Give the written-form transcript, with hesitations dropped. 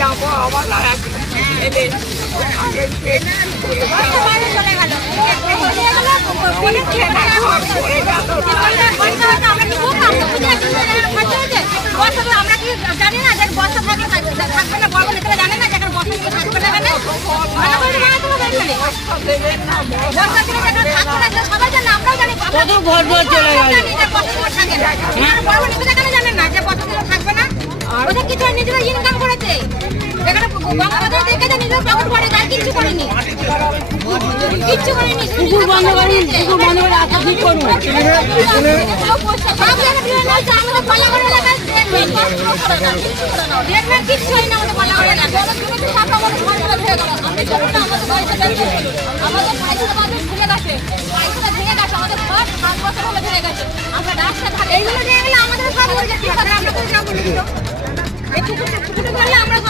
যাবো আমার ছেলে চলে গেল আমরা কি জানি না যে বর্ষা থাকবে না বড় নেতারা জানে না যে বর্ষা থাকবে না সবাই জানে আমরাও জানি জানেন না যে বর্ষা থাকবে না ওদের কিছু নিজেরা ইনকাম করেছে এখানে গঙ্গাবাজার থেকে নিজের পকেট ভরে যায় কিচ্ছু করেনি পুকুর বন্ধ করে আশা ঠিক করুন আমাদের পালাগড় এলাকায় দেখবেন কিচ্ছু হয় না আমাদের পালাগড় এলাকায় আমাদের পয়সাটা ভেঙে গেছে আমাদের সব 5 বছর হলে ভেঙে গেছে আমরা রাস্তা এইগুলো নিয়ে গেলে আমাদের সব আমরা তো যাবো